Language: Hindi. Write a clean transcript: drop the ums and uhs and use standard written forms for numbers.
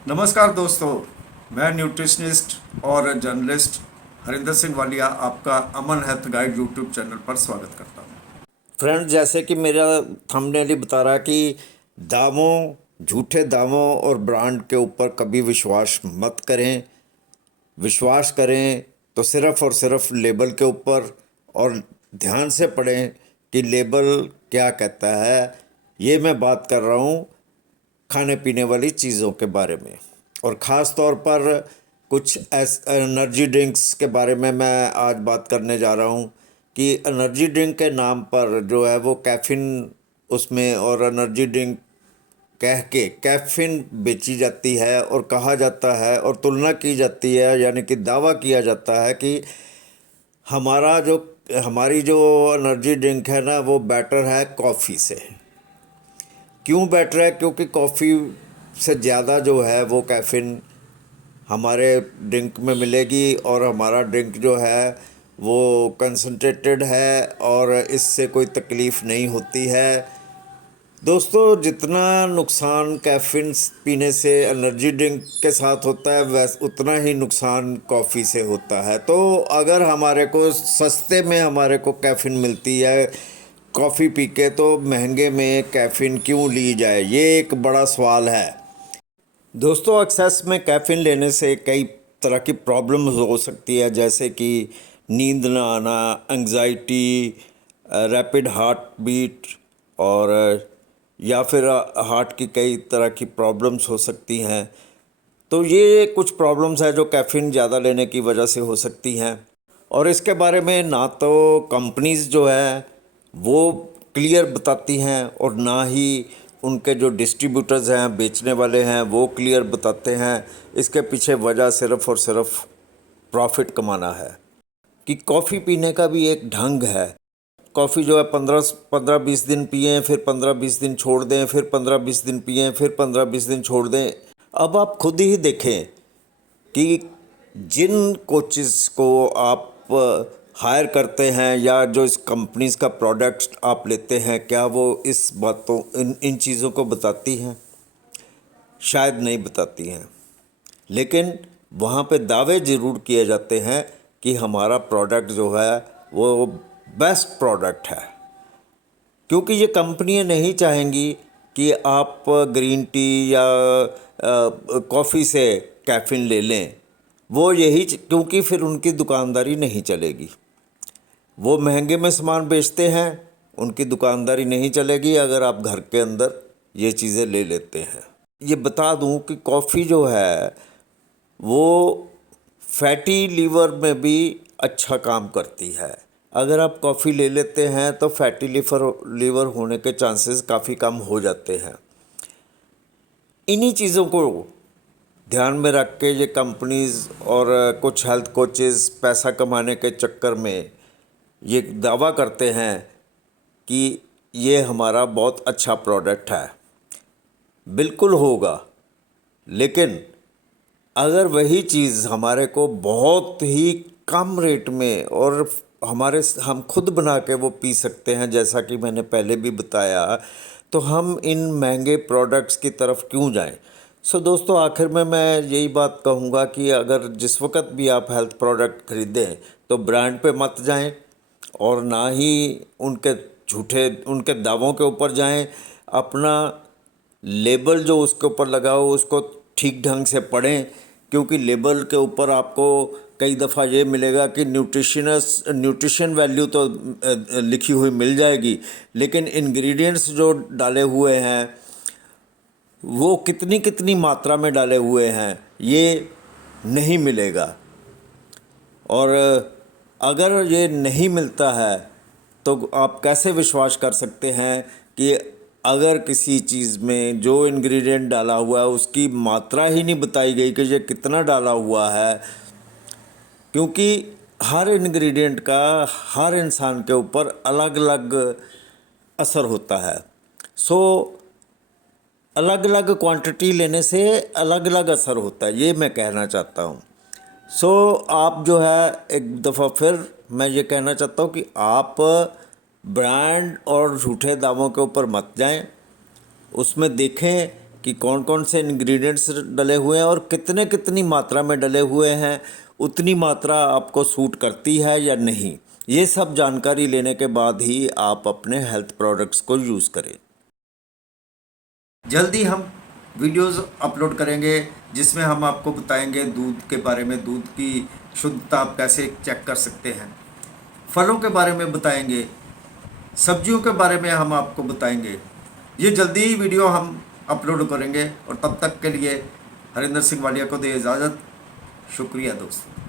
नमस्कार दोस्तों। मैं न्यूट्रिशनिस्ट और जर्नलिस्ट हरिंदर सिंह वालिया आपका अमन हेल्थ गाइड यूट्यूब चैनल पर स्वागत करता हूं। फ्रेंड, जैसे कि मेरा थंबनेल ही बता रहा है कि दावों, झूठे दावों और ब्रांड के ऊपर कभी विश्वास मत करें। विश्वास करें तो सिर्फ़ और सिर्फ लेबल के ऊपर, और ध्यान से पढ़ें कि लेबल क्या कहता है। ये मैं बात कर रहा हूँ खाने पीने वाली चीज़ों के बारे में, और ख़ास तौर पर कुछ एनर्जी ड्रिंक्स के बारे में मैं आज बात करने जा रहा हूँ कि एनर्जी ड्रिंक के नाम पर जो है वो कैफ़ीन उसमें, और एनर्जी ड्रिंक कह के कैफ़ीन बेची जाती है और कहा जाता है और तुलना की जाती है, यानी कि दावा किया जाता है कि हमारा जो हमारी जो एनर्जी ड्रिंक है ना, वो बेटर है कॉफ़ी से। क्यों बेटर है? क्योंकि कॉफ़ी से ज़्यादा जो है वो कैफ़ीन हमारे ड्रिंक में मिलेगी, और हमारा ड्रिंक जो है वो कंसंट्रेटेड है और इससे कोई तकलीफ़ नहीं होती है। दोस्तों, जितना नुकसान कैफ़ीन पीने से एनर्जी ड्रिंक के साथ होता है, वैस उतना ही नुकसान कॉफ़ी से होता है। तो अगर हमारे को सस्ते में हमारे को कैफ़ीन मिलती है कॉफ़ी पी के, तो महंगे में कैफ़ीन क्यों ली जाए? ये एक बड़ा सवाल है। दोस्तों, एक्सेस में कैफ़ीन लेने से कई तरह की प्रॉब्लम्स हो सकती है, जैसे कि नींद ना आना, एंग्जाइटी, रैपिड हार्ट बीट, और या फिर हार्ट की कई तरह की प्रॉब्लम्स हो सकती हैं। तो ये कुछ प्रॉब्लम्स हैं जो कैफ़ीन ज़्यादा लेने की वजह से हो सकती हैं, और इसके बारे में ना तो कंपनीज़ जो है वो क्लियर बताती हैं, और ना ही उनके जो डिस्ट्रीब्यूटर्स हैं, बेचने वाले हैं, वो क्लियर बताते हैं। इसके पीछे वजह सिर्फ़ और सिर्फ प्रॉफिट कमाना है। कि कॉफ़ी पीने का भी एक ढंग है। कॉफ़ी जो है 15-20 दिन पिएं, फिर 15-20 दिन छोड़ दें, फिर 15-20 दिन पिएं, फिर 15-20 दिन छोड़ दें। अब आप खुद ही देखें कि जिन कोचेज़ को आप हायर करते हैं, या जो इस कंपनीज़ का प्रोडक्ट आप लेते हैं, क्या वो इस बातों इन इन चीज़ों को बताती हैं? शायद नहीं बताती हैं। लेकिन वहाँ पे दावे ज़रूर किए जाते हैं कि हमारा प्रोडक्ट जो है वो बेस्ट प्रोडक्ट है, क्योंकि ये कंपनियां नहीं चाहेंगी कि आप ग्रीन टी या कॉफ़ी से कैफ़ीन ले लें। वो क्योंकि फिर उनकी दुकानदारी नहीं चलेगी। वो महंगे में सामान बेचते हैं, उनकी दुकानदारी नहीं चलेगी अगर आप घर के अंदर ये चीज़ें ले लेते हैं। ये बता दूं कि कॉफ़ी जो है वो फैटी लीवर में भी अच्छा काम करती है। अगर आप कॉफ़ी ले लेते हैं तो फैटी लीवर होने के चांसेस काफ़ी कम हो जाते हैं। इन्हीं चीज़ों को ध्यान में रख के ये कंपनीज़ और कुछ हेल्थ कोचेज़ पैसा कमाने के चक्कर में ये दावा करते हैं कि ये हमारा बहुत अच्छा प्रोडक्ट है। बिल्कुल होगा, लेकिन अगर वही चीज़ हमारे को बहुत ही कम रेट में, और हम खुद बना के वो पी सकते हैं, जैसा कि मैंने पहले भी बताया, तो हम इन महंगे प्रोडक्ट्स की तरफ क्यों जाएं? दोस्तों, आखिर में मैं यही बात कहूँगा कि अगर जिस वक्त भी आप हेल्थ प्रोडक्ट खरीदें तो ब्रांड पे मत जाएं, और ना ही उनके उनके दावों के ऊपर जाएं। अपना लेबल जो उसके ऊपर लगा हो उसको ठीक ढंग से पढ़ें, क्योंकि लेबल के ऊपर आपको कई दफ़ा ये मिलेगा कि न्यूट्रिशन वैल्यू तो लिखी हुई मिल जाएगी, लेकिन इंग्रेडिएंट्स जो डाले हुए हैं वो कितनी कितनी मात्रा में डाले हुए हैं ये नहीं मिलेगा। और अगर ये नहीं मिलता है तो आप कैसे विश्वास कर सकते हैं कि अगर किसी चीज़ में जो इंग्रेडिएंट डाला हुआ है उसकी मात्रा ही नहीं बताई गई कि ये कितना डाला हुआ है? क्योंकि हर इंग्रेडिएंट का हर इंसान के ऊपर अलग अलग असर होता है। सो अलग अलग क्वांटिटी लेने से अलग अलग असर होता है, ये मैं कहना चाहता हूँ। आप जो है, एक दफ़ा फिर मैं ये कहना चाहता हूँ कि आप ब्रांड और झूठे दावों के ऊपर मत जाएं। उसमें देखें कि कौन कौन से इंग्रेडिएंट्स डले हुए हैं और कितने कितनी मात्रा में डले हुए हैं, उतनी मात्रा आपको सूट करती है या नहीं। ये सब जानकारी लेने के बाद ही आप अपने हेल्थ प्रोडक्ट्स को यूज़ करें। जल्दी हम वीडियोस अपलोड करेंगे जिसमें हम आपको बताएंगे दूध के बारे में, दूध की शुद्धता आप कैसे चेक कर सकते हैं, फलों के बारे में बताएंगे, सब्जियों के बारे में हम आपको बताएंगे। ये जल्दी ही वीडियो हम अपलोड करेंगे और तब तक के लिए हरिंदर सिंह वालिया को दे इजाज़त। शुक्रिया दोस्तों।